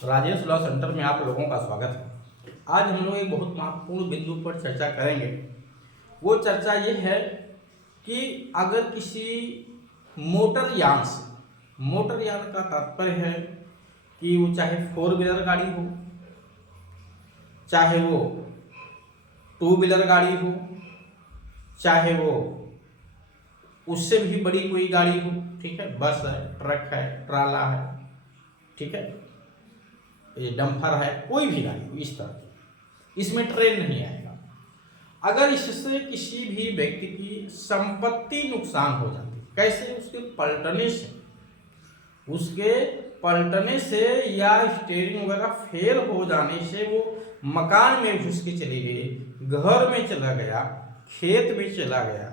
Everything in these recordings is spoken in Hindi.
राजेश लॉ सेंटर में आप लोगों का स्वागत है। आज हम लोग एक बहुत महत्वपूर्ण बिंदु पर चर्चा करेंगे। वो चर्चा ये है कि अगर किसी मोटर यान से, मोटर यान का तात्पर्य है कि वो चाहे 4 व्हीलर गाड़ी हो, चाहे वो 2 व्हीलर गाड़ी हो, चाहे वो उससे भी बड़ी कोई गाड़ी हो, ठीक है, बस है, ट्रक है, ट्राला है, ठीक है, ये डंपर है, कोई भी गाड़ी हो इस तरह की, इसमें ट्रेन नहीं आएगा। अगर इससे किसी भी व्यक्ति की संपत्ति नुकसान हो जाती है, कैसे? उसके पलटने से या स्टीयरिंग वगैरह फेल हो जाने से वो मकान में घुस के चली गई, घर में चला गया, खेत में चला गया,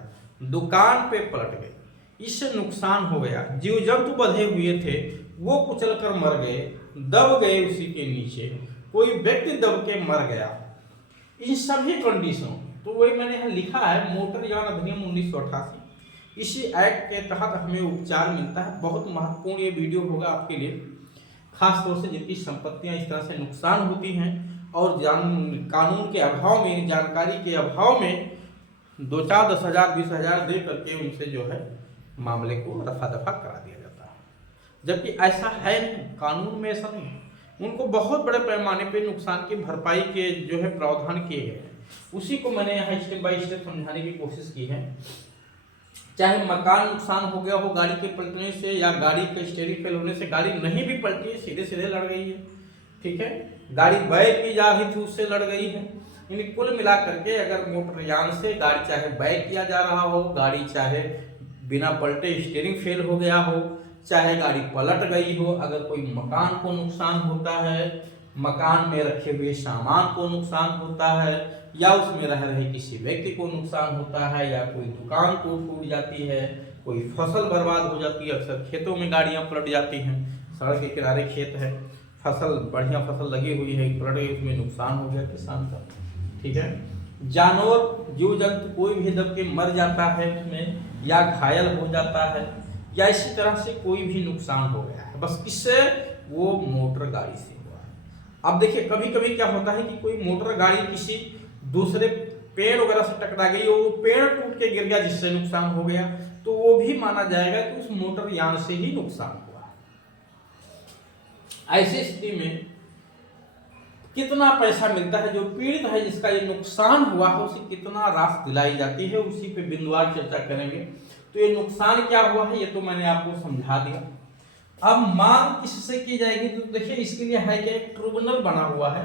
दुकान पे पलट गई, इससे नुकसान हो गया। जीव जंतु बंधे हुए थे वो कुचल कर मर गए, दब गए उसी के नीचे, कोई व्यक्ति दब के मर गया, इन सभी कंडीशनों, तो वही मैंने यहाँ लिखा है मोटर यान अधिनियम 1988, इसी एक्ट के तहत हमें उपचार मिलता है। बहुत महत्वपूर्ण ये वीडियो होगा आपके लिए, खास तौर से जिनकी संपत्तियां इस तरह से नुकसान होती हैं और कानून के अभाव में, जानकारी के अभाव में 2-4 10,000 20,000 दे करके उनसे जो है मामले को रफा दफा करा दिया जाता है, जबकि ऐसा है नहीं, कानून में ऐसा नहीं है। उनको बहुत बड़े पैमाने पे नुकसान की भरपाई के जो है प्रावधान किए गए हैं, उसी को मैंने यहाँ स्टेप बाय स्टेप समझाने की कोशिश की है। चाहे मकान नुकसान हो गया हो गाड़ी के पलटने से, या गाड़ी के स्टीयरिंग फेल होने से, गाड़ी नहीं भी पलटी है, सीधे सीधे लड़ गई है, ठीक है, गाड़ी बैक की जा रही थी उससे लड़ गई है, यानी कुल मिला करके अगर मोटरयान से गाड़ी चाहे बैक किया जा रहा हो, गाड़ी चाहे बिना पलटे स्टीयरिंग फेल हो गया हो, चाहे गाड़ी पलट गई हो, अगर कोई मकान को नुकसान होता है, मकान में रखे हुए सामान को नुकसान होता है, या उसमें रह रहे किसी व्यक्ति को नुकसान होता है, या कोई दुकान टूट जाती है, कोई फसल बर्बाद हो जाती है। अक्सर खेतों में गाड़ियां पलट जाती हैं, सड़क के किनारे खेत है, फसल बढ़िया फसल लगी हुई है, पलट गई, उसमें नुकसान हो गया किसान का, ठीक है। जानवर जीव जंतु कोई भी दब के मर जाता है उसमें, या घायल हो जाता है, या इसी तरह से कोई भी नुकसान हो गया है, बस किससे? वो मोटर गाड़ी से हुआ है। अब देखिए कभी कभी क्या होता है कि कोई मोटर गाड़ी किसी दूसरे पेड़ वगैरह से टकरा गई, वो पेड़ टूट के गिर गया जिससे नुकसान हो गया, तो वो भी माना जाएगा कि उस मोटर यान से ही नुकसान हुआ। ऐसी स्थिति में कितना पैसा मिलता है, जो पीड़ित है जिसका ये नुकसान हुआ है उसे कितना राशि दिलाई जाती है, उसी पे बिंदुवार चर्चा करेंगे। तो ये नुकसान क्या हुआ है ये तो मैंने आपको समझा दिया। अब मांग किससे की जाएगी? तो देखिए इसके लिए है कि एक ट्रिब्यूनल बना हुआ है,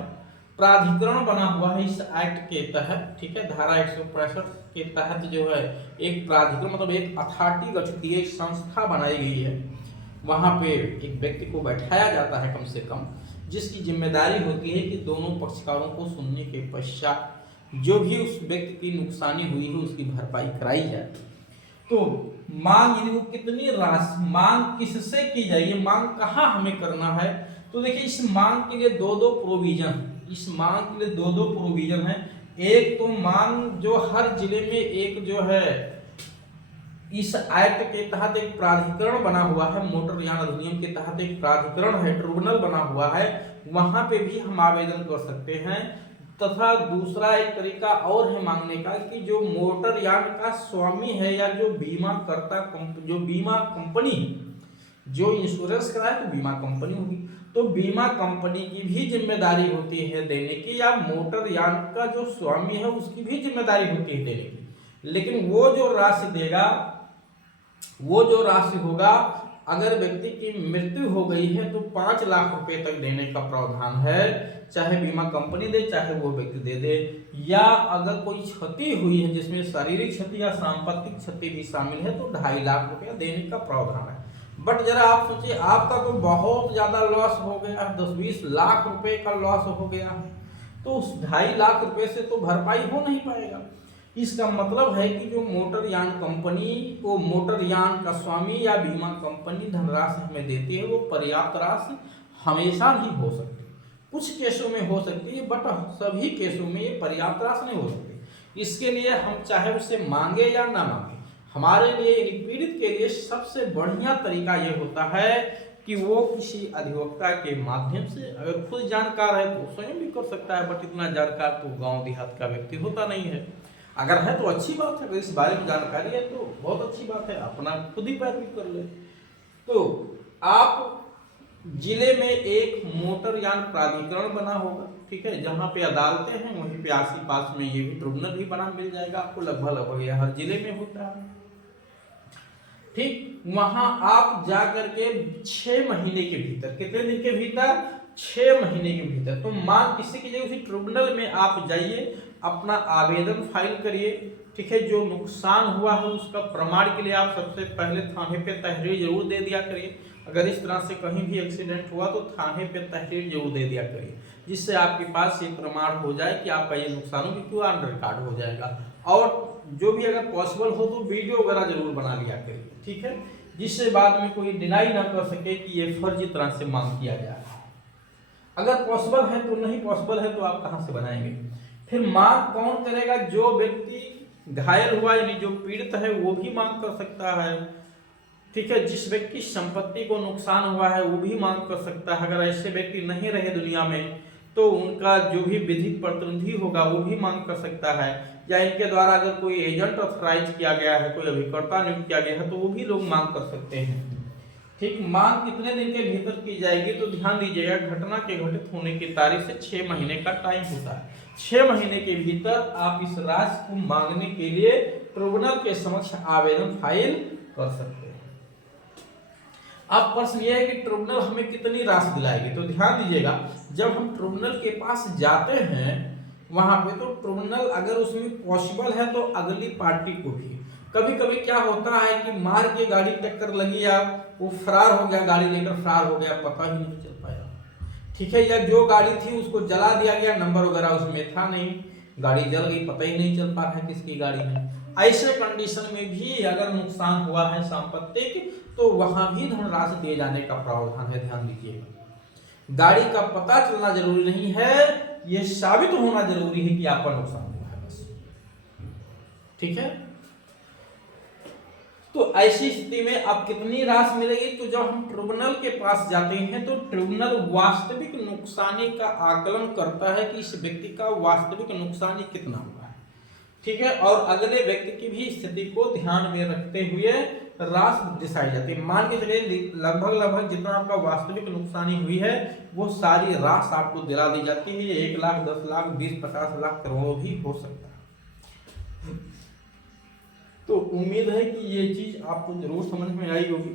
प्राधिकरण बना हुआ है इस एक्ट के तहत, ठीक है, धारा 165 के तहत जो है एक प्राधिकरण मतलब एक अथॉरिटी गठित की, एक संस्था बनाई गई है। वहां पे एक व्यक्ति को बैठाया जाता है कम से कम, जिसकी जिम्मेदारी होती है कि दोनों पक्षकारों को सुनने के पश्चात जो भी उस व्यक्ति की नुकसानी हुई है उसकी भरपाई कराई जाए। तो मांग यदि वो कितनी राशि, मांग किससे की जाएगी, मांग कहाँ हमें करना है? तो देखिए इस मांग के लिए दो प्रोविजन, इस मांग के लिए दो प्रोविजन है। एक तो मांग जो हर जिले में एक जो है इस एक्ट के तहत एक प्राधिकरण बना हुआ है, मोटर यान अधिनियम के तहत एक प्राधिकरण है, ट्रिब्यूनल बना हुआ है, वहां पे भी हम आवेदन कर सकते हैं। तथा दूसरा एक तरीका और है मांगने का कि जो मोटर यान का स्वामी है या जो बीमा करता जो बीमा कंपनी जो इंश्योरेंस कराए तो बीमा कंपनी होगी, तो बीमा कंपनी की भी जिम्मेदारी होती है देने की, या मोटर यान का जो स्वामी है उसकी भी जिम्मेदारी होती है देने की। लेकिन वो जो राशि देगा, वो जो राशि होगा, अगर व्यक्ति की मृत्यु हो गई है तो 5 लाख रुपए तक देने का प्रावधान है, चाहे बीमा कंपनी दे चाहे वो व्यक्ति दे दे। या अगर कोई क्षति हुई है जिसमें शारीरिक क्षति या सांपत्तिक क्षति भी शामिल है तो 2.5 लाख रुपया देने का प्रावधान है। बट जरा आप सोचिए, आपका तो बहुत ज्यादा लॉस हो गया, 10-20 लाख रुपए का लॉस हो गया, तो उस 2.5 लाख रुपए से तो भरपाई हो नहीं पाएगा। इसका मतलब है कि जो मोटर यान कंपनी को मोटर यान का स्वामी या बीमा कंपनी धनराशि हमें देती है वो पर्याप्त राशि हमेशा नहीं हो सकती, कुछ केसों में हो सकती है, बट सभी केसों में ये पर्याप्त राशि नहीं हो सकती। इसके लिए हम चाहे उसे मांगे या ना मांगे, हमारे लिए पीड़ित के लिए सबसे बढ़िया तरीका ये होता है कि वो किसी अधिवक्ता के माध्यम से, अगर खुद जानकार है तो स्वयं भी कर सकता है, बट इतना जानकार तो गांव देहात का व्यक्ति होता नहीं है। अगर है तो अच्छी बात है, अगर इस बारे में जानकारी है तो बहुत अच्छी बात है, अपना खुद ही पैरवी कर ले। तो आप जिले में एक मोटर यान प्राधिकरण बना होगा, ठीक है, जहाँ पे अदालतें हैं वहीं पे आस पास में ये भी ट्रिब्यूनल भी बना मिल जाएगा आपको, लगभग यह हर जिले में होता है, ठीक। वहां आप जा करके 6 महीने के भीतर, कितने दिन के भीतर, 6 महीने के भीतर, तो मान किसी की जगह उसी ट्रिब्यूनल में आप जाइए, अपना आवेदन फाइल करिए, ठीक है। जो नुकसान हुआ है उसका प्रमाण के लिए आप सबसे पहले थाने पे तहरीर जरूर दे दिया करिए। अगर इस तरह से कहीं भी एक्सीडेंट हुआ तो थाने पे तहरीर जरूर दे दिया करिए, जिससे आपके पास ये प्रमाण हो जाए कि आपका ये नुकसान हो, क्योंकि ऑन रिकॉर्ड हो जाएगा। और जो भी अगर पॉसिबल हो तो वीडियो वगैरह जरूर बना लिया करिए, ठीक है, जिससे बाद में कोई डिनाई ना कर सके कि ये फर्जी तरह से मांग किया जा रहा है। अगर पॉसिबल है तो, नहीं पॉसिबल है तो आप कहां से बनाएंगे। फिर मांग कौन करेगा, जो व्यक्ति घायल हुआ यानी जो पीड़ित है वो भी मांग कर सकता है, ठीक है। जिस व्यक्ति की संपत्ति को नुकसान हुआ है वो भी मांग कर सकता है। अगर ऐसे व्यक्ति नहीं रहे दुनिया में तो उनका जो भी विधिक प्रतिनिधि होगा वो भी मांग कर सकता है, या इनके द्वारा अगर कोई एजेंट ऑथराइज किया गया है, कोई अभिकर्ता नियुक्त किया गया है तो वो भी लोग मांग कर सकते हैं, ठीक। मांग कितने दिन के भीतर की जाएगी, तो ध्यान दीजिएगा, घटना के घटित होने की तारीख से 6 महीने का टाइम होता है। 6 महीने के भीतर आप इस राशि को मांगने के लिए ट्रिब्यूनल के समक्ष आवेदन फाइल कर सकते हैं। अब प्रश्न यह है कि ट्रिब्यूनल हमें कितनी राशि दिलाएगी, तो ध्यान दीजिएगा, जब हम ट्रिब्यूनल के पास जाते हैं वहां पे, तो ट्रिब्यूनल अगर उसमें पॉसिबल है तो अगली पार्टी को भी, कभी कभी क्या होता है कि मार के गाड़ी टक्कर लगी या वो फरार हो गया, गाड़ी लेकर फरार हो गया, पता ही नहीं चल पाया, ठीक है, या जो गाड़ी थी उसको जला दिया गया, नंबर वगैरह उसमें था नहीं, गाड़ी जल गई, पता ही नहीं चल पा रहा है किसकी गाड़ी है। ऐसे कंडीशन में भी अगर नुकसान हुआ है संपत्ति तो वहां भी धनराशि दिए जाने का प्रावधान है। ध्यान दीजिएगा, गाड़ी का पता चलना जरूरी नहीं है, यह साबित होना जरूरी है कि आपका नुकसान हुआ है, बस, ठीक है। तो ऐसी स्थिति में अब कितनी राशि मिलेगी, तो जब हम ट्रिब्यूनल के पास जाते हैं तो ट्रिब्यूनल वास्तविक नुकसानी का आकलन करता है कि इस व्यक्ति का वास्तविक नुकसानी कितना हुआ है, ठीक है, और अगले व्यक्ति की भी स्थिति को ध्यान में रखते हुए राशि दिशाई जाती है। मान के चलिए लगभग जितना आपका वास्तविक नुकसानी हुई है वो सारी राशि आपको दिला दी जाती है। 1 लाख, 10 लाख, 20, 50 लाख, करोड़ों भी हो सकता है। तो उम्मीद है कि ये चीज आपको जरूर समझ में आई होगी।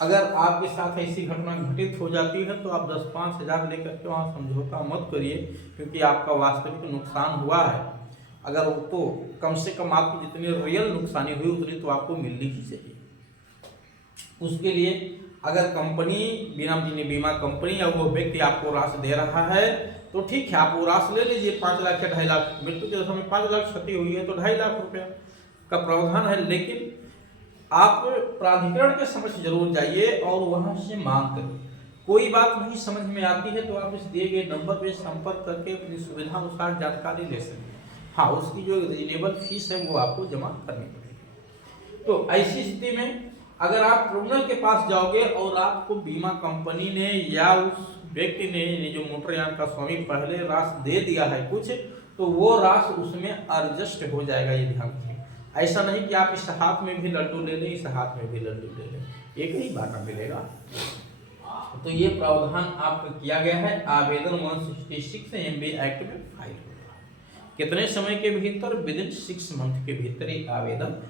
अगर आपके साथ ऐसी घटना घटित हो जाती है तो आप 10-5 हजार लेकर के वहाँ समझौता मत करिए, क्योंकि आपका वास्तविक नुकसान हुआ है। अगर वो तो कम से कम आपकी जितनी रियल नुकसानी हुई उतनी तो आपको मिलनी ही चाहिए। उसके लिए अगर कंपनी, बिना बीमा कंपनी या वो व्यक्ति आपको राशि दे रहा है तो ठीक है, आप वो राशि ले लीजिए, 5 लाख या 2.5 लाख, मृत्यु के समय 5 लाख क्षति हुई है तो 2.5 लाख रुपया का प्रावधान है। लेकिन आप प्राधिकरण के समक्ष जरूर जाइए और वहां से मांग करिए। कोई बात नहीं समझ में आती है तो आप इस दिए गए नंबर पर संपर्क करके अपनी सुविधा अनुसार जानकारी ले सकते हैं। हाँ, उसकी जो रिजनेबल फीस है वो आपको जमा करनी पड़ेगी। तो ऐसी स्थिति में अगर आप ट्रिब्यूनल के पास जाओगे और आपको बीमा कंपनी ने या उस व्यक्ति ने जो मोटरयान का स्वामी पहले राशि दे दिया है कुछ, तो वो राशि उसमें एडजस्ट हो जाएगा, ये ध्यान रखिए। ऐसा नहीं कि आप इस हाथ में भी लड्डू ले लें, इस हाथ में भी लड्डू ले लें, एक ही बाटा मिलेगा। तो ये प्रावधान आपका किया गया है, आवेदन 166 MB एक्ट में फाइल होगा। कितने समय के भीतर, विदिन 6 मंथ के भीतर ये आवेदन